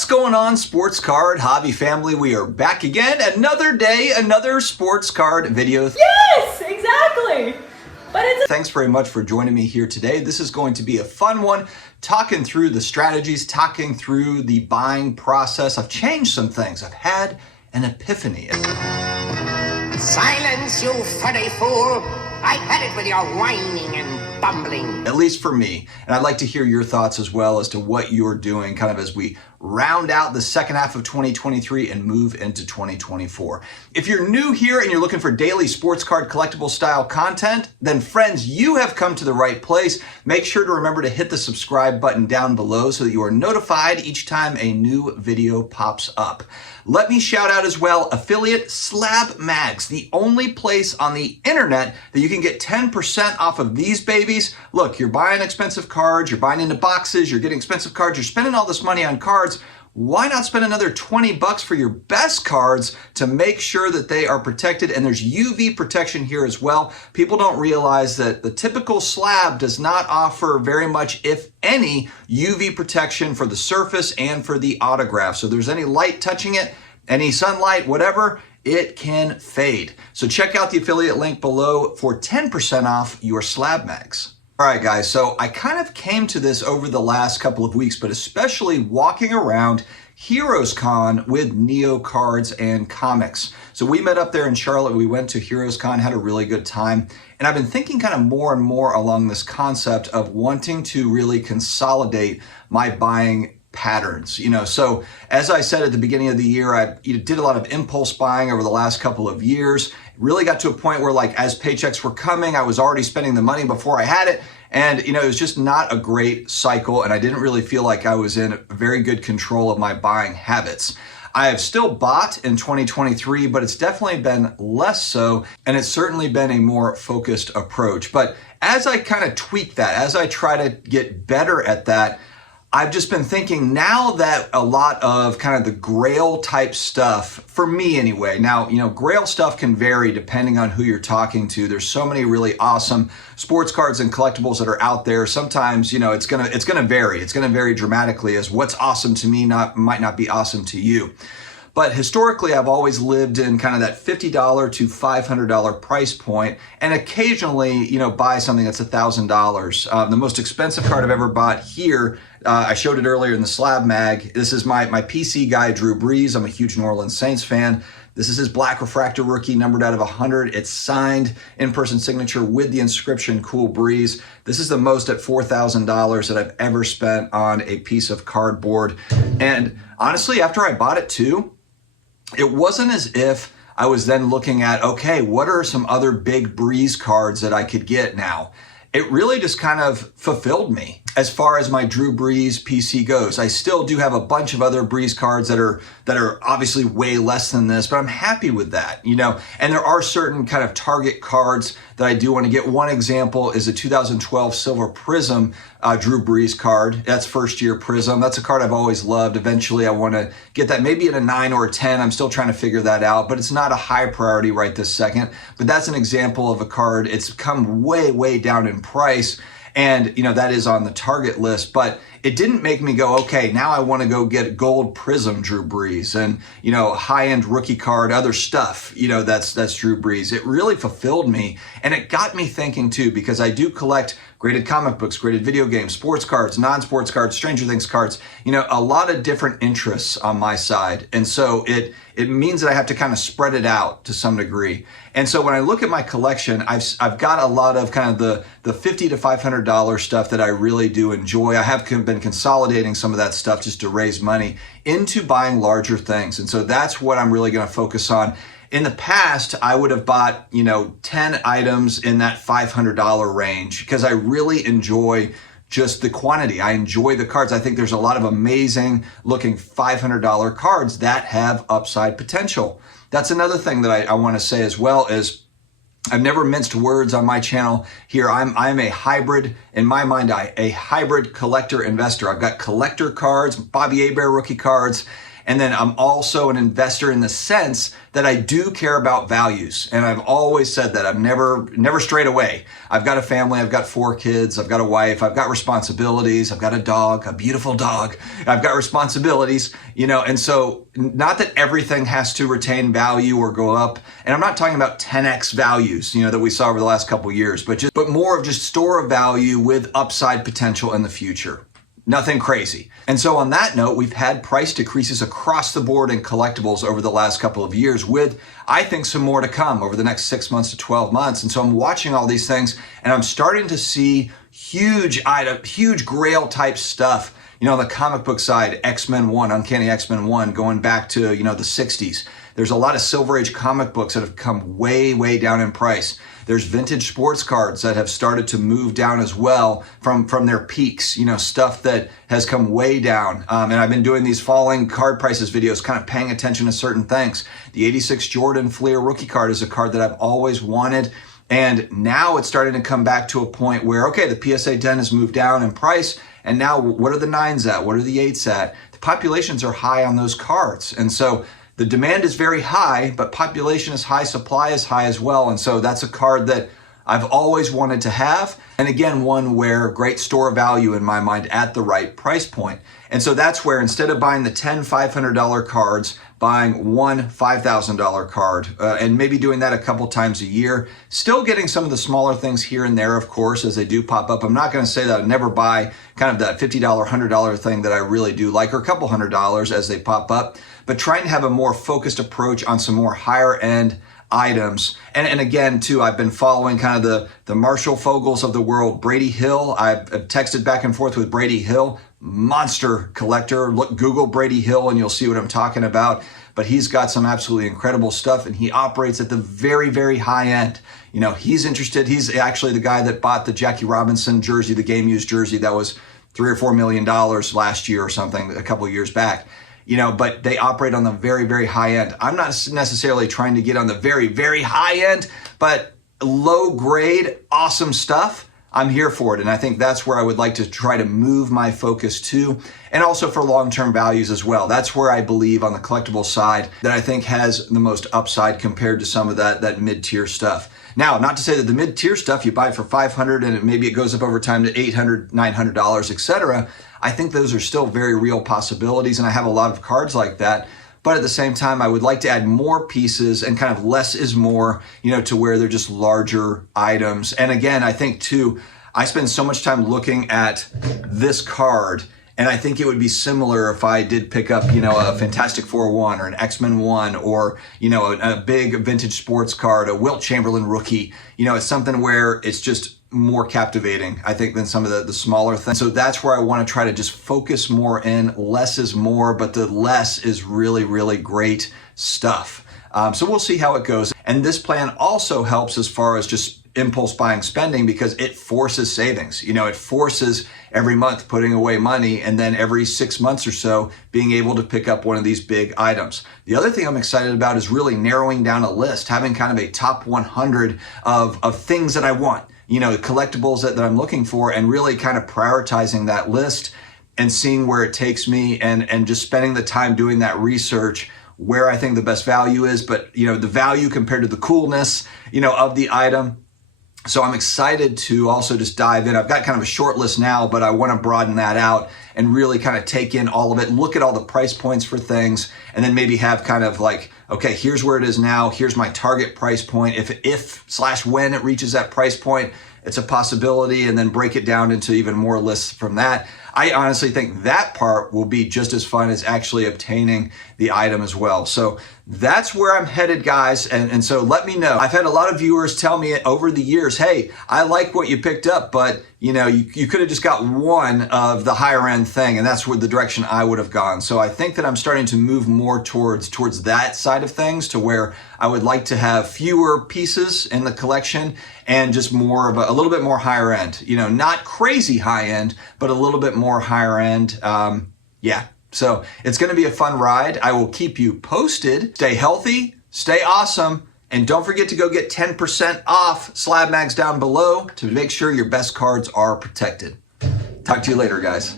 What's going on, sports card hobby family? We are back again. Another day, another sports card video. Yes, exactly. But Thanks very much for joining me here today. This is going to be a fun one, talking through the strategies, talking through the buying process. I've changed some things. I've had an epiphany. Silence, you furry fool! I've had it with your whining and bumbling. At least for me. And I'd like to hear your thoughts as well as to what you're doing kind of as we round out the second half of 2023 and move into 2024. If you're new here and you're looking for daily sports card collectible style content, then friends, you have come to the right place. Make sure to remember to hit the subscribe button down below so that you are notified each time a new video pops up. Let me shout out as well, affiliate SlabMags, the only place on the internet that you can get 10% off of these babies. Look, you're buying expensive cards, you're buying into boxes, you're getting expensive cards, you're spending all this money on cards. Why not spend another 20 bucks for your best cards to make sure that they are protected? And there's UV protection here as well. People don't realize that the typical slab does not offer very much, if any, UV protection for the surface and for the autograph. So if there's any light touching it, any sunlight, whatever, it can fade. So check out the affiliate link below for 10% off your SlabMags. All right, guys, so I kind of came to this over the last couple of weeks, but especially walking around Heroes Con with Neo cards and comics. So we met up there in Charlotte. We went to Heroes Con, had a really good time. And I've been thinking kind of more and more along this concept of wanting to really consolidate my buying patterns. So as I said at the beginning of the year, I did a lot of impulse buying over the last couple of years. Really got to a point where, like, as paychecks were coming, I was already spending the money before I had it. And, it was just not a great cycle. And I didn't really feel like I was in very good control of my buying habits. I have still bought in 2023, but it's definitely been less so. And it's certainly been a more focused approach. But as I kind of tweak that, as I try to get better at that, I've just been thinking now that a lot of kind of the grail type stuff, for me anyway, now, grail stuff can vary depending on who you're talking to. There's so many really awesome sports cards and collectibles that are out there. Sometimes, it's gonna vary. It's gonna vary dramatically, as what's awesome to me might not be awesome to you. But historically, I've always lived in kind of that $50 to $500 price point, and occasionally, buy something that's $1,000. The most expensive card I've ever bought here, I showed it earlier in the Slab Mag. This is my PC guy, Drew Brees. I'm a huge New Orleans Saints fan. This is his black refractor rookie, numbered out of 100. It's signed in-person signature with the inscription Cool Breeze. This is the most at $4,000 that I've ever spent on a piece of cardboard. And honestly, after I bought it too, it wasn't as if I was then looking at, okay, what are some other big Breeze cards that I could get now? It really just kind of fulfilled me as far as my Drew Brees PC goes. I still do have a bunch of other Breeze cards that are obviously way less than this, but I'm happy with that, And there are certain kind of target cards that I do want to get. One example is a 2012 Silver Prism Drew Brees card. That's first year Prism. That's a card I've always loved. Eventually I want to get that maybe in a 9 or a 10. I'm still trying to figure that out, but it's not a high priority right this second. But that's an example of a card. It's come way, way down in price. And, that is on the target list, but it didn't make me go, okay, now I want to go get gold Prism Drew Brees and, high-end rookie card, other stuff, that's Drew Brees. It really fulfilled me, and it got me thinking too, because I do collect graded comic books, graded video games, sports cards, non-sports cards, Stranger Things cards, a lot of different interests on my side. And so it means that I have to kind of spread it out to some degree. And so when I look at my collection, I've got a lot of kind of the $50 to $500 stuff that I really do enjoy. I have been consolidating some of that stuff just to raise money into buying larger things. And so that's what I'm really going to focus on. In the past, I would have bought, 10 items in that $500 range because I really enjoy just the quantity. I enjoy the cards. I think there's a lot of amazing looking $500 cards that have upside potential. That's another thing that I want to say as well is I've never minced words on my channel here. I'm a hybrid, in my mind, a hybrid collector investor. I've got collector cards, Bobby Hebert rookie cards, And then I'm also an investor in the sense that I do care about values. And I've always said that. I'm never strayed away. I've got a family, I've got 4 kids, I've got a wife, I've got responsibilities, I've got a dog, a beautiful dog. I've got responsibilities, and so not that everything has to retain value or go up. And I'm not talking about 10x values, that we saw over the last couple of years, but more of just store of value with upside potential in the future. Nothing crazy. And so on that note, we've had price decreases across the board in collectibles over the last couple of years with, I think, some more to come over the next 6 months to 12 months. And so I'm watching all these things and I'm starting to see huge grail type stuff. On the comic book side, X-Men 1, Uncanny X-Men 1, going back to, the 60s. There's a lot of Silver Age comic books that have come way, way down in price. There's vintage sports cards that have started to move down as well from their peaks, stuff that has come way down. And I've been doing these falling card prices videos, kind of paying attention to certain things. The 86 Jordan Fleer rookie card is a card that I've always wanted. And now it's starting to come back to a point where, okay, the PSA 10 has moved down in price. And now what are the 9s at? What are the 8s at? The populations are high on those cards. And so the demand is very high, but population is high, supply is high as well. And so that's a card that I've always wanted to have. And again, one where great store value in my mind at the right price point. And so that's where instead of buying the 10 $500 cards, buying one $5,000 card and maybe doing that a couple times a year, still getting some of the smaller things here and there, of course, as they do pop up. I'm not going to say that I'd never buy kind of that $50, $100 thing that I really do like, or a couple $100 as they pop up, but trying to have a more focused approach on some more higher end items. And again, too, I've been following kind of the Marshall Fogels of the world. Brady Hill, I've texted back and forth with Brady Hill, monster collector. Look, Google Brady Hill and you'll see what I'm talking about. But he's got some absolutely incredible stuff and he operates at the very, very high end. He's interested. He's actually the guy that bought the Jackie Robinson jersey, the game used jersey that was $3 or $4 million last year or something, a couple of years back. But they operate on the very, very high end. I'm not necessarily trying to get on the very, very high end, but low grade, awesome stuff, I'm here for it. And I think that's where I would like to try to move my focus to, and also for long-term values as well. That's where I believe on the collectible side that I think has the most upside compared to some of that mid-tier stuff. Now, not to say that the mid-tier stuff you buy for $500 and maybe it goes up over time to $800, $900, etc. I think those are still very real possibilities, and I have a lot of cards like that. But at the same time, I would like to add more pieces and kind of less is more, to where they're just larger items. And again, I think too, I spend so much time looking at this card, and I think it would be similar if I did pick up, a Fantastic Four 1 or an X-Men 1 or, a big vintage sports card, a Wilt Chamberlain rookie. It's something where it's just more captivating, I think, than some of the smaller things. So that's where I want to try to just focus more in. Less is more, but the less is really, really great stuff. So we'll see how it goes. And this plan also helps as far as just impulse buying spending because it forces savings. It forces every month putting away money and then every 6 months or so being able to pick up one of these big items. The other thing I'm excited about is really narrowing down a list, having kind of a top 100 of things that I want. Collectibles that I'm looking for, and really kind of prioritizing that list and seeing where it takes me and just spending the time doing that research where I think the best value is, but the value compared to the coolness, of the item. So I'm excited to also just dive in. I've got kind of a short list now, but I want to broaden that out and really kind of take in all of it, look at all the price points for things, and then maybe have kind of like, okay, here's where it is now. Here's my target price point. If/when it reaches that price point, it's a possibility, and then break it down into even more lists from that. I honestly think that part will be just as fun as actually obtaining the item as well. So that's where I'm headed, guys. And so let me know. I've had a lot of viewers tell me over the years, hey, I like what you picked up, but you could have just got one of the higher end thing, and that's where the direction I would have gone. So I think that I'm starting to move more towards that side of things, to where I would like to have fewer pieces in the collection and just more of a little bit more higher end, not crazy high end, but a little bit more higher end. Yeah. So it's going to be a fun ride. I will keep you posted. Stay healthy, stay awesome, and don't forget to go get 10% off SlabMags down below to make sure your best cards are protected. Talk to you later, guys.